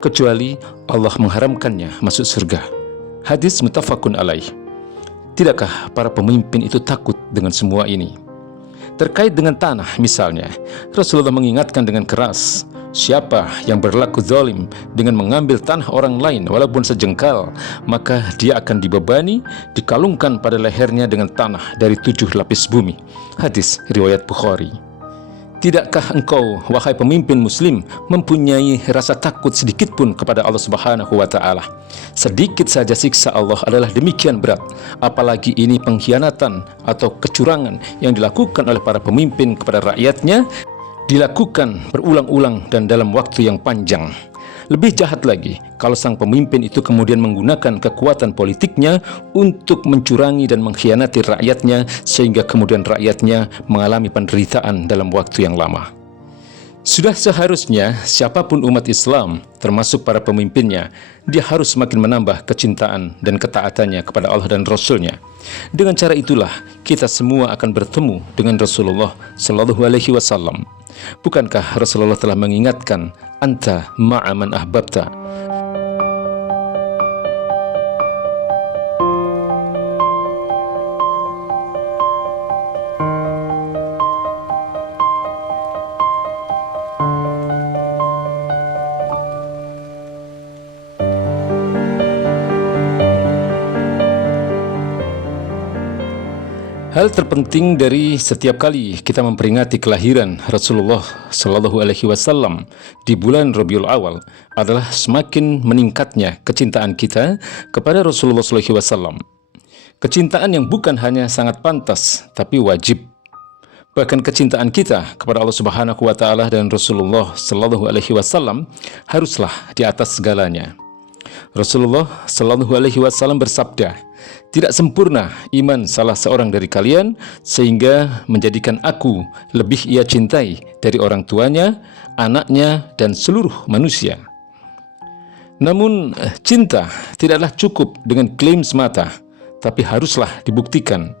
kecuali Allah mengharamkannya masuk surga. Hadis muttafaqun alaih. Tidakkah para pemimpin itu takut dengan semua ini? Terkait dengan tanah misalnya, Rasulullah mengingatkan dengan keras, siapa yang berlaku zalim dengan mengambil tanah orang lain walaupun sejengkal, maka dia akan dibebani, dikalungkan pada lehernya dengan tanah dari 7 lapis bumi. Hadis riwayat Bukhari. Tidakkah engkau, wahai pemimpin muslim, mempunyai rasa takut sedikit pun kepada Allah Subhanahu wa ta'ala? Sedikit saja siksa Allah adalah demikian berat, apalagi ini pengkhianatan atau kecurangan yang dilakukan oleh para pemimpin kepada rakyatnya, dilakukan berulang-ulang dan dalam waktu yang panjang. Lebih jahat lagi kalau sang pemimpin itu kemudian menggunakan kekuatan politiknya untuk mencurangi dan mengkhianati rakyatnya, sehingga kemudian rakyatnya mengalami penderitaan dalam waktu yang lama. Sudah seharusnya siapapun umat Islam, termasuk para pemimpinnya, dia harus semakin menambah kecintaan dan ketaatannya kepada Allah dan Rasul-Nya. Dengan cara itulah kita semua akan bertemu dengan Rasulullah Sallallahu Alaihi Wasallam. Bukankah Rasulullah telah mengingatkan, anta ma'a man ahbabta? Hal terpenting dari setiap kali kita memperingati kelahiran Rasulullah Sallallahu Alaihi Wasallam di bulan Rabiul Awal adalah semakin meningkatnya kecintaan kita kepada Rasulullah Sallallahu Alaihi Wasallam. Kecintaan yang bukan hanya sangat pantas, tapi wajib. Bahkan kecintaan kita kepada Allah Subhanahu wa ta'ala dan Rasulullah Sallallahu Alaihi Wasallam haruslah di atas segalanya. Rasulullah Sallallahu Alaihi Wasallam bersabda, tidak sempurna iman salah seorang dari kalian sehingga menjadikan aku lebih ia cintai dari orang tuanya, anaknya, dan seluruh manusia. Namun cinta tidaklah cukup dengan klaim semata, tapi haruslah dibuktikan.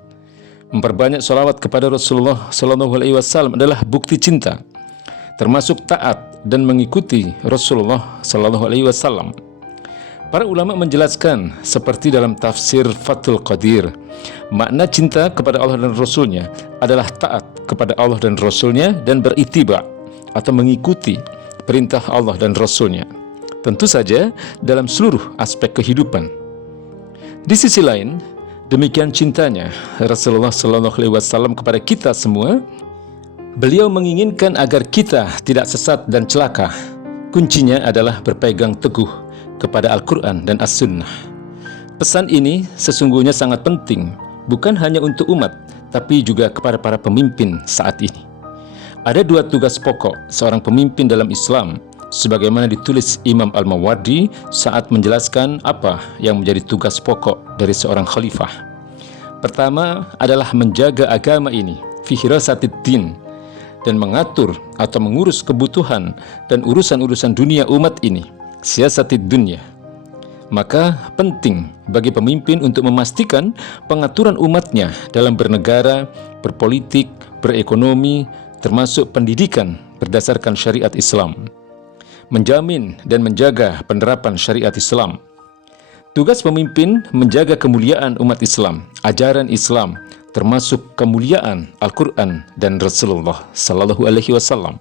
Memperbanyak sholawat kepada Rasulullah Sallallahu Alaihi Wasallam adalah bukti cinta, termasuk taat dan mengikuti Rasulullah Sallallahu Alaihi Wasallam. Para ulama menjelaskan seperti dalam tafsir Fathul Qadir, makna cinta kepada Allah dan Rasul-Nya adalah taat kepada Allah dan Rasul-Nya dan berittiba atau mengikuti perintah Allah dan Rasul-Nya, tentu saja dalam seluruh aspek kehidupan. Di sisi lain, demikian cintanya Rasulullah Sallallahu Alaihi Wasallam kepada kita semua, beliau menginginkan agar kita tidak sesat dan celaka. Kuncinya adalah berpegang teguh kepada Al-Quran dan As-Sunnah. Pesan ini sesungguhnya sangat penting, bukan hanya untuk umat, tapi juga kepada para pemimpin saat ini. Ada 2 tugas pokok seorang pemimpin dalam Islam, sebagaimana ditulis Imam Al-Mawardi saat menjelaskan apa yang menjadi tugas pokok dari seorang khalifah. Pertama adalah menjaga agama ini, fi hirasatiddin, dan mengatur atau mengurus kebutuhan dan urusan-urusan dunia umat ini, siasatid dunya. Maka penting bagi pemimpin untuk memastikan pengaturan umatnya dalam bernegara, berpolitik, berekonomi, termasuk pendidikan berdasarkan syariat Islam, menjamin dan menjaga penerapan syariat Islam. Tugas pemimpin menjaga kemuliaan umat Islam, ajaran Islam, termasuk kemuliaan Al-Quran dan Rasulullah Sallallahu Alaihi Wasallam.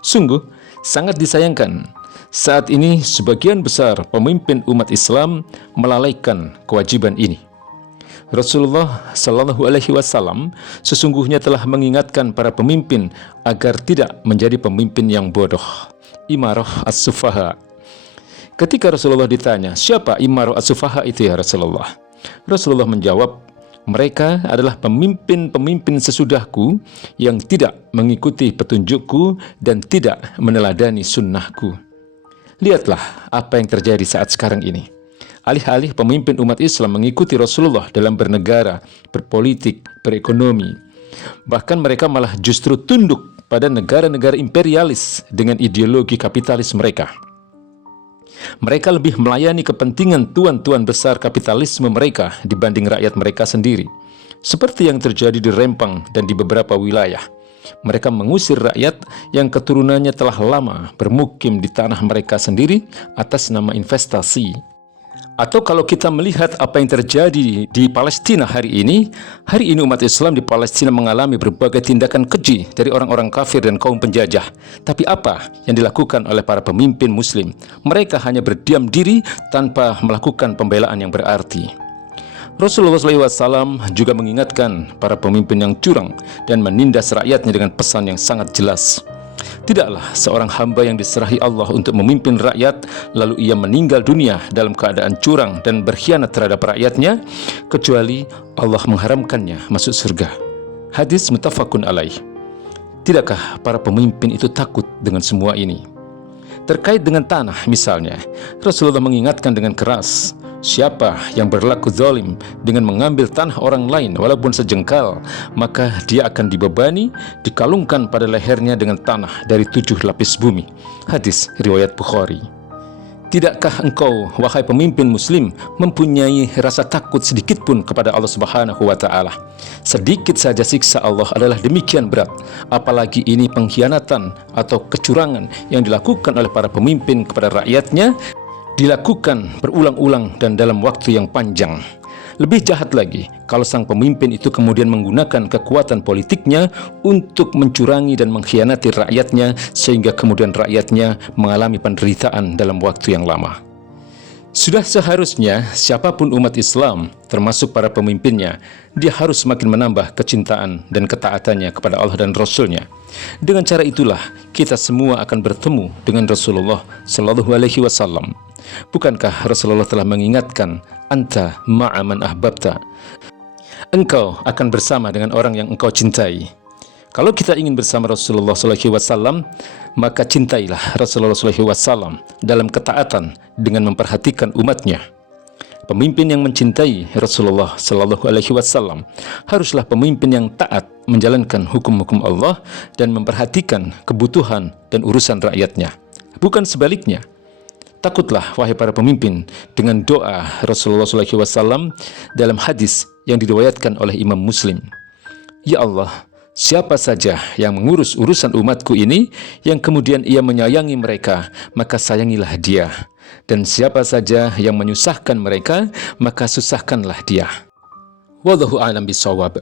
Sungguh sangat disayangkan saat ini sebagian besar pemimpin umat Islam melalaikan kewajiban ini. Rasulullah Sallallahu Alaihi Wasallam sesungguhnya telah mengingatkan para pemimpin agar tidak menjadi pemimpin yang bodoh, imarah as-sufaha. Ketika Rasulullah ditanya, siapa imarah as-sufaha itu ya Rasulullah? Rasulullah menjawab, mereka adalah pemimpin-pemimpin sesudahku yang tidak mengikuti petunjukku dan tidak meneladani sunnahku. Lihatlah apa yang terjadi saat sekarang ini. Alih-alih pemimpin umat Islam mengikuti Rasulullah dalam bernegara, berpolitik, berekonomi, bahkan mereka malah justru tunduk pada negara-negara imperialis dengan ideologi kapitalis mereka. Mereka lebih melayani kepentingan tuan-tuan besar kapitalisme mereka dibanding rakyat mereka sendiri, seperti yang terjadi di Rempang dan di beberapa wilayah. Mereka mengusir rakyat yang keturunannya telah lama bermukim di tanah mereka sendiri atas nama investasi. Atau kalau kita melihat apa yang terjadi di Palestina hari ini umat Islam di Palestina mengalami berbagai tindakan keji dari orang-orang kafir dan kaum penjajah. Tapi apa yang dilakukan oleh para pemimpin muslim? Mereka hanya berdiam diri tanpa melakukan pembelaan yang berarti. Rasulullah SAW juga mengingatkan para pemimpin yang curang dan menindas rakyatnya dengan pesan yang sangat jelas. Tidaklah seorang hamba yang diserahi Allah untuk memimpin rakyat lalu ia meninggal dunia dalam keadaan curang dan berkhianat terhadap rakyatnya, kecuali Allah mengharamkannya masuk surga. Hadis muttafaqun alaih. Tidakkah para pemimpin itu takut dengan semua ini? Terkait dengan tanah misalnya, Rasulullah mengingatkan dengan keras, siapa yang berlaku zalim dengan mengambil tanah orang lain walaupun sejengkal, maka dia akan dibebani, dikalungkan pada lehernya dengan tanah dari 7 lapis bumi. Hadis riwayat Bukhari. Tidakkah engkau, wahai pemimpin muslim, mempunyai rasa takut sedikit pun kepada Allah Subhanahu wa Ta'ala? Sedikit saja siksa Allah adalah demikian berat, apalagi ini pengkhianatan atau kecurangan yang dilakukan oleh para pemimpin kepada rakyatnya, dilakukan berulang-ulang dan dalam waktu yang panjang. Lebih jahat lagi kalau sang pemimpin itu kemudian menggunakan kekuatan politiknya untuk mencurangi dan mengkhianati rakyatnya, sehingga kemudian rakyatnya mengalami penderitaan dalam waktu yang lama. Sudah seharusnya siapapun umat Islam, termasuk para pemimpinnya, dia harus semakin menambah kecintaan dan ketaatannya kepada Allah dan Rasul-Nya. Dengan cara itulah kita semua akan bertemu dengan Rasulullah Sallallahu Alaihi Wasallam. Bukankah Rasulullah telah mengingatkan, anta ma'aman ahbabta, engkau akan bersama dengan orang yang engkau cintai. Kalau kita ingin bersama Rasulullah SAW, maka cintailah Rasulullah SAW dalam ketaatan dengan memperhatikan umatnya. Pemimpin yang mencintai Rasulullah SAW haruslah pemimpin yang taat menjalankan hukum-hukum Allah dan memperhatikan kebutuhan dan urusan rakyatnya. Bukan sebaliknya. Takutlah wahai para pemimpin dengan doa Rasulullah SAW dalam hadis yang diriwayatkan oleh Imam Muslim. Ya Allah, siapa saja yang mengurus urusan umatku ini, yang kemudian ia menyayangi mereka, maka sayangilah dia. Dan siapa saja yang menyusahkan mereka, maka susahkanlah dia. Wallahu a'lam bishawab.